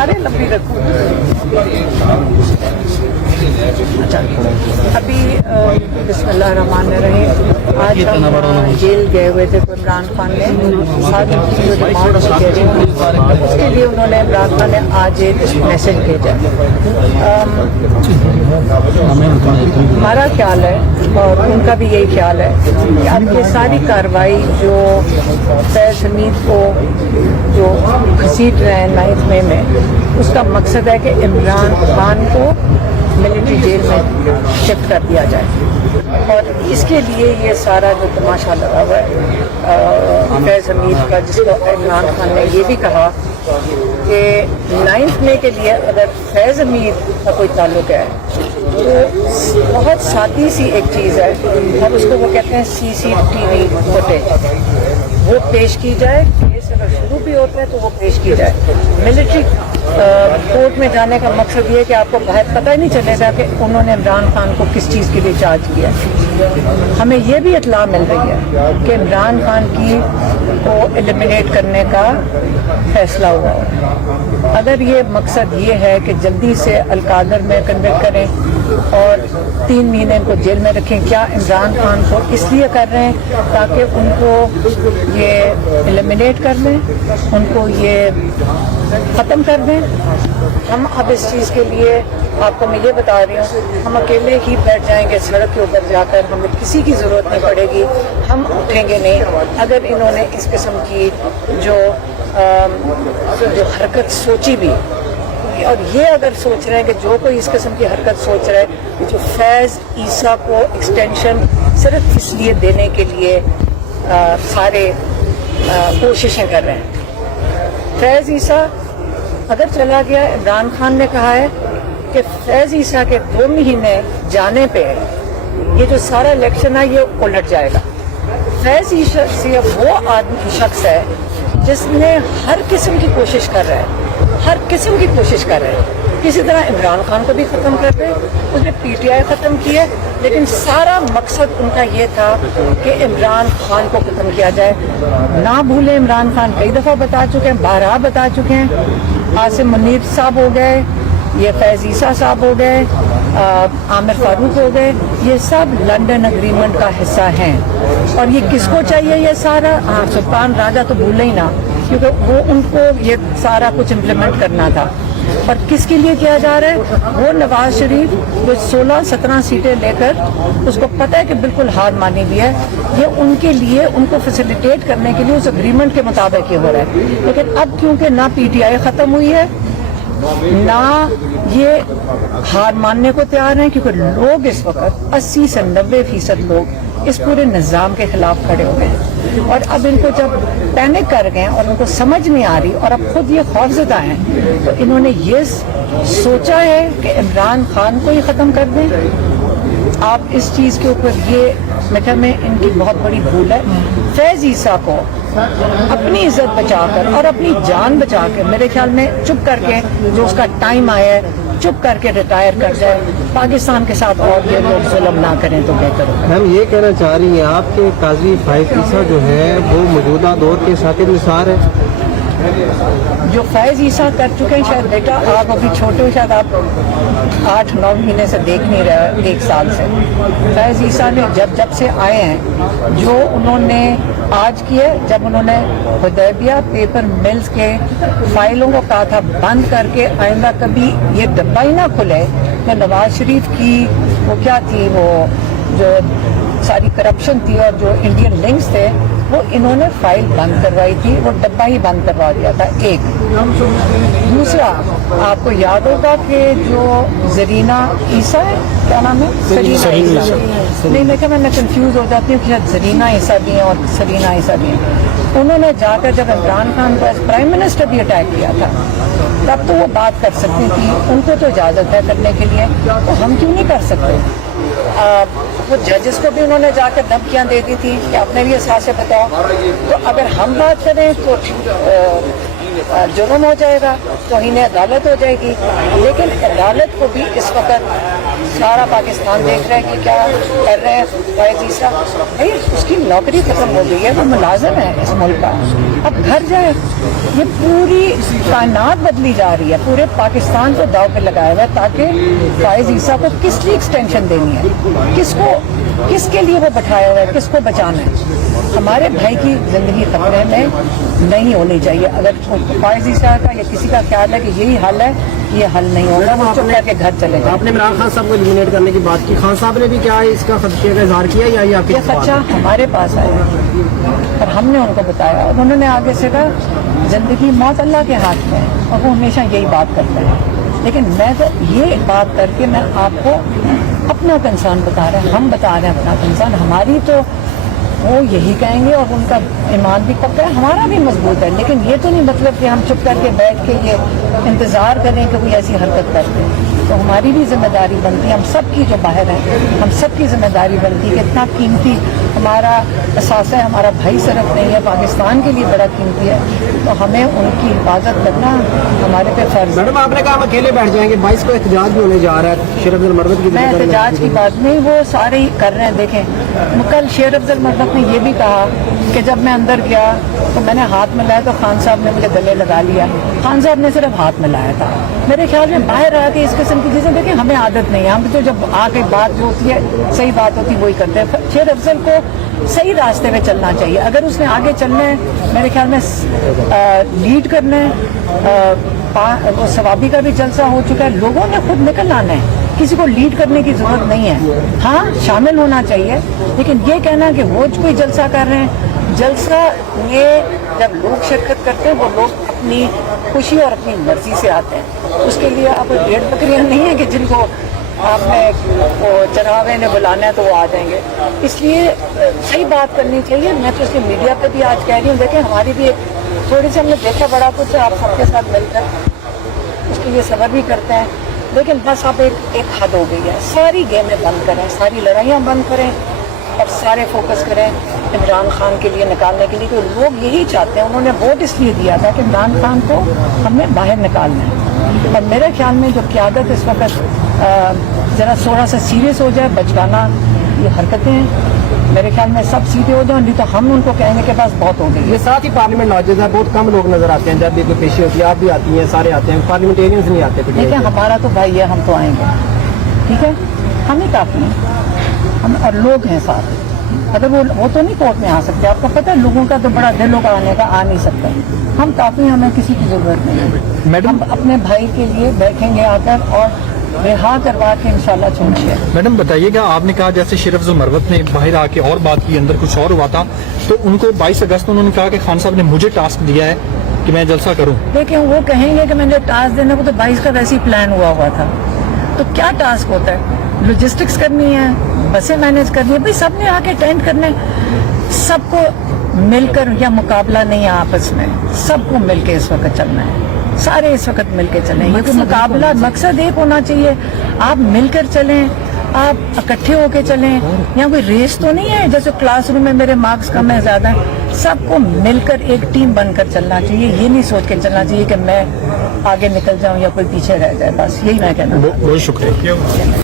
अरे लंबी रखो। अच्छा, अभी बिस्मिल्लाहिर्रहमानिर्रहीम, आज हम जेल गए हुए थे तो इमरान खान ने आज उनकी जो डिमांड उसके लिए उन्होंने इमरान खान ने आज एक मैसेज भेजा। हमारा ख्याल है और उनका भी यही ख्याल है कि अब ये सारी कार्रवाई जो फैज़ हमीद को जो घसीट रहे हैं 9th मई में, उसका मकसद है कि इमरान खान को मिलिट्री जेल में शिफ्ट कर दिया जाए। और इसके लिए ये सारा जो तमाशा लगा हुआ है फैज़ हमीद का, जिसको इमरान खान ने ये भी कहा कि 9th मई के लिए अगर फैज़ हमीद का कोई ताल्लुक है तो बहुत सादी सी एक चीज़ है, और उसको वो कहते हैं CCTV फुटेज, वो पेश की जाए। केस अगर शुरू भी होता है तो वो पेश की जाए। मिलिट्री कोर्ट में जाने का मकसद ये है कि आपको बाहर पता ही नहीं चलेगा कि उन्होंने इमरान खान को किस चीज़ के लिए चार्ज किया। हमें ये भी इत्तला मिल रही है कि इमरान खान को एलिमिनेट करने का फैसला हुआ है। अगर ये मकसद ये है कि जल्दी से अल-कादर में कन्विक्ट करें और 3 महीने को जेल में रखें, क्या इमरान खान को इसलिए कर रहे हैं ताकि उनको ये एलिमिनेट कर दें, उनको ये ख़त्म कर दें? हम अब इस चीज़ के लिए आपको मैं ये बता रही हूँ, हम अकेले ही बैठ जाएंगे सड़क के ऊपर जाकर, हमें किसी की ज़रूरत नहीं पड़ेगी, हम उठेंगे नहीं। अगर इन्होंने इस किस्म की जो हरकत सोची भी, और ये अगर सोच रहे हैं कि जो कोई इस किस्म की हरकत सोच रहा है, जो फैज़ ईसा को एक्सटेंशन सिर्फ इसलिए देने के लिए सारे कोशिशें कर रहे हैं। फैज़ ईसा अगर चला गया, इमरान खान ने कहा है कि फैज़ ईसा के 2 महीने जाने पे ये जो सारा इलेक्शन है ये उलट जाएगा। फैज़ ईसा से वो आदमी शख्स है जिसने हर किस्म की कोशिश कर रहा है, हर किस्म की कोशिश कर रहे हैं। किसी तरह इमरान खान को भी ख़त्म कर दे, उसने PTI ख़त्म किया, लेकिन सारा मकसद उनका ये था कि इमरान खान को ख़त्म किया जाए। ना भूलें, इमरान खान कई दफ़ा बता चुके हैं, बारहा बता चुके हैं। आसिम मुनीर साहब हो गए, ये फैज़ ईसा साहब हो गए, आमिर फारूक हो गए, ये सब लंदन एग्रीमेंट का हिस्सा हैं। और ये किसको चाहिए ये सारा? हाँ, सुल्तान राजा तो भूले ही ना, क्योंकि वो उनको ये सारा कुछ इम्प्लीमेंट करना था। और किसके लिए किया जा रहा है? वो नवाज शरीफ जो 16-17 सीटें लेकर, उसको पता है कि बिल्कुल हार मानी हुई है, ये उनके लिए, उनको फैसिलिटेट करने के लिए उस एग्रीमेंट के मुताबिक ये हो रहा है। लेकिन अब क्योंकि ना PTI ख़त्म हुई है, ना ये हार मानने को तैयार हैं, क्योंकि लोग इस वक्त 80 से 90% लोग इस पूरे निज़ाम के खिलाफ खड़े हुए हैं। और अब इनको जब पैनिक कर गए और उनको समझ नहीं आ रही और अब खुद ये खौफज़दा हैं, तो इन्होंने ये सोचा है कि इमरान खान को ही ख़त्म कर दें। आप इस चीज़ के ऊपर ये मेरे में इनकी बहुत बड़ी भूल है। फैज़ ईसा को अपनी इज्जत बचाकर और अपनी जान बचाकर, मेरे ख्याल में चुप करके, जो उसका टाइम आया है, चुप करके रिटायर कर जाए। पाकिस्तान के साथ और ये लोग जुल्म ना करें तो बेहतर होगा। हम ये कहना चाह रही हैं आपके काजी फैज़ ईसा जो है वो मौजूदा दौर के शाकिर निसार है। जो फैज़ ईसा कर चुके हैं, शायद बेटा आप अभी छोटे हो, शायद आप 8-9 महीने से देख नहीं रहे, 1 साल से। फैज़ ईसा ने जब से आए हैं, जो उन्होंने आज किए, जब उन्होंने हुदैबिया पेपर मिल्स के फाइलों को कहा था बंद करके आइंदा कभी ये डब्बा ही ना खुले, तो नवाज शरीफ की वो क्या थी, वो जो सारी करप्शन थी और जो इंडियन लिंक्स थे, वो इन्होंने फाइल बंद करवाई थी, वो डब्बा ही बंद करवा दिया था। एक दूसरा, आपको याद होगा कि जो ज़रीना ईसा है, क्या नाम है, सरीना ईसा, नहीं मैं कंफ्यूज हो जाती हूँ कि शायद ज़रीना ईसा भी हैं और सरीना ईसा भी हैं। उन्होंने जाकर जब इमरान खान को एज प्राइम मिनिस्टर भी अटैक किया था, तब तो वो बात कर सकती थी, उनको तो इजाज़त है करने के लिए, तो हम क्यों नहीं कर सकते? वो जजेस को भी उन्होंने जाकर धमकियां दे दी थी कि आपने भी एहसास से बताओ। तो अगर हम बात करें तो जुर्म हो जाएगा, तौहीन अदालत हो जाएगी। लेकिन अदालत को भी इस वक्त सारा पाकिस्तान देख रहा है कि क्या कर रहे हैं फैज ईसा। भाई उसकी नौकरी खत्म हो गई है, वो मुलाजिम है इस मुल्क का, अब घर जाए। ये पूरी कायनात बदली जा रही है, पूरे पाकिस्तान को दाव पे लगाया हुआ है ताकि फैज ईसा को किस लिए एक्सटेंशन देनी है, किसके लिए वो बैठाया हुआ है, किसको बचाना है। हमारे भाई की जिंदगी खतरे में नहीं होनी चाहिए। अगर फैज ईसा का या किसी का ख्याल है कि यही हल है, ये हल नहीं होगा, वो चुप करके घर चले जाए। आपने इमरान खान साहब को एलिमिनेट करने की बात की, खान साहब ने भी क्या इसका खदशे का इजहार किया या ये आपकी ये खदशा हमारे पास आया और हमने उनको बताया और उन्होंने आगे से कहा जिंदगी मौत अल्लाह के हाथ में है और वो हमेशा यही बात करते हैं। लेकिन मैं तो ये बात करके मैं आपको अपना कंसर्न बता रहे हैं, हम बता रहे हैं अपना कंसर्न। हमारी तो वो यही कहेंगे और उनका ईमान भी पक्का है, हमारा भी मजबूत है। लेकिन ये तो नहीं मतलब कि हम चुप करके बैठ के ये इंतज़ार करें कि कोई ऐसी हरकत करते हैं। तो हमारी भी जिम्मेदारी बनती है, हम सब की जो बाहर हैं, हम सब की जिम्मेदारी बनती है कि इतना कीमती हमारा असासा है, हमारा भाई सिर्फ नहीं है, पाकिस्तान के लिए बड़ा कीमती है, तो हमें उनकी हिफाजत करना हमारे पे फर्ज है। मैडम आपने कहा हम अकेले बैठ जाएंगे, 22 को एहतजाज भी होने जा रहा है शेर अफजल मरवत की। मैं एहतजाज की बात नहीं, वो सारे ही कर रहे हैं। देखें कल शेर अफजल मरवत ने यह भी कहा कि जब मैं अंदर गया तो मैंने हाथ मिलाया तो खान साहब ने मुझे गले लगा लिया। खान साहब ने सिर्फ हाथ मिलाया था। मेरे ख्याल में बाहर आके इस किस्म की चीजें देखें हमें आदत नहीं है, हम तो जब आके बात जो होती है सही बात होती है वही करते हैं। शेर अफजल को सही रास्ते में चलना चाहिए, अगर उसने आगे चलना है मेरे ख्याल में लीड करना है। वो सवाबी का भी जलसा हो चुका है, लोगों ने खुद निकल आना है, किसी को लीड करने की जरूरत नहीं है। हाँ शामिल होना चाहिए, लेकिन ये कहना कि वो कोई जलसा कर रहे हैं, जलसा में जब लोग शिरकत करते हैं वो लोग अपनी खुशी और अपनी मर्जी से आते हैं। उसके लिए आप भेड़ बकरियां नहीं है कि जिनको आपने वो चरावे ने बुलाना है तो वो आ जाएंगे। इसलिए सही बात करनी चाहिए। मैं तो इसलिए मीडिया पे भी आज कह रही हूँ, देखें हमारी भी एक थोड़ी सी हमने देखा बड़ा कुछ आप सबके साथ मिलकर, उसके लिए सब्र भी करते हैं। लेकिन बस अब एक हद हो गई है, सारी गेमें बंद करें, सारी लड़ाइयाँ बंद करें और सारे फोकस करें इमरान खान के लिए निकालने के लिए। तो लोग यही चाहते हैं, उन्होंने वोट इसलिए दिया था कि इमरान खान को हमें बाहर निकालना है। और मेरे ख्याल में जो क़यादत इस वक्त ज़रा थोड़ा सा सीरियस हो जाए, बचकाना ये हरकतें हैं, मेरे ख्याल में सब सीधे हो जाए, नहीं तो हम उनको कहने के पास बहुत हो गई। ये साथ ही पार्लियामेंट लॉजेज है, बहुत कम लोग नजर आते हैं जब भी कोई पेशी होती है, आप भी आती हैं, सारे आते हैं, पार्लियामेंटेरियंस नहीं आते। देखिए हमारा तो भाई है, हम तो आएंगे, ठीक है, हम ही काफ़ी हैं, हम और लोग हैं साथ। अगर वो तो नहीं कोर्ट में आ सकते, आपको पता है लोगों का तो बड़ा दिल होगा आने का, आ नहीं सकता। हम काफ़ी, हमें किसी की ज़रूरत नहीं है। मैडम हम अपने भाई के लिए बैठेंगे आकर और रिहा करवा के इंशाल्लाह छोड़िए। मैडम बताइएगा, आपने कहा जैसे शेर अफजल मरवत ने बाहर आके और बात की, अंदर कुछ और हुआ था, तो उनको 22 अगस्त को उन्होंने कहा कि खान साहब ने मुझे टास्क दिया है कि मैं जलसा करूं। देखिए वो कहेंगे कि मैंने टास्क देने को, तो 22 का वैसे ही प्लान हुआ था। तो क्या टास्क होता है? लॉजिस्टिक्स करनी है, बसें मैनेज करनी है, भाई सबने आके अटेंड करना है, सबको मिलकर, या मुकाबला नहीं है आपस में, सबको मिलके इस वक्त चलना है, सारे इस वक्त मिलके चलें। ये तो मुकाबला, मकसद एक होना चाहिए, आप मिलकर चलें, आप इकट्ठे होके चलें। यहाँ कोई रेस तो नहीं है जैसे क्लासरूम में मेरे मार्क्स कम है ज्यादा है, सबको मिलकर एक टीम बनकर चलना चाहिए। ये नहीं सोच के चलना चाहिए कि मैं आगे निकल जाऊं या कोई पीछे रह जाए, बस यही मैं कहना। बहुत शुक्रिया।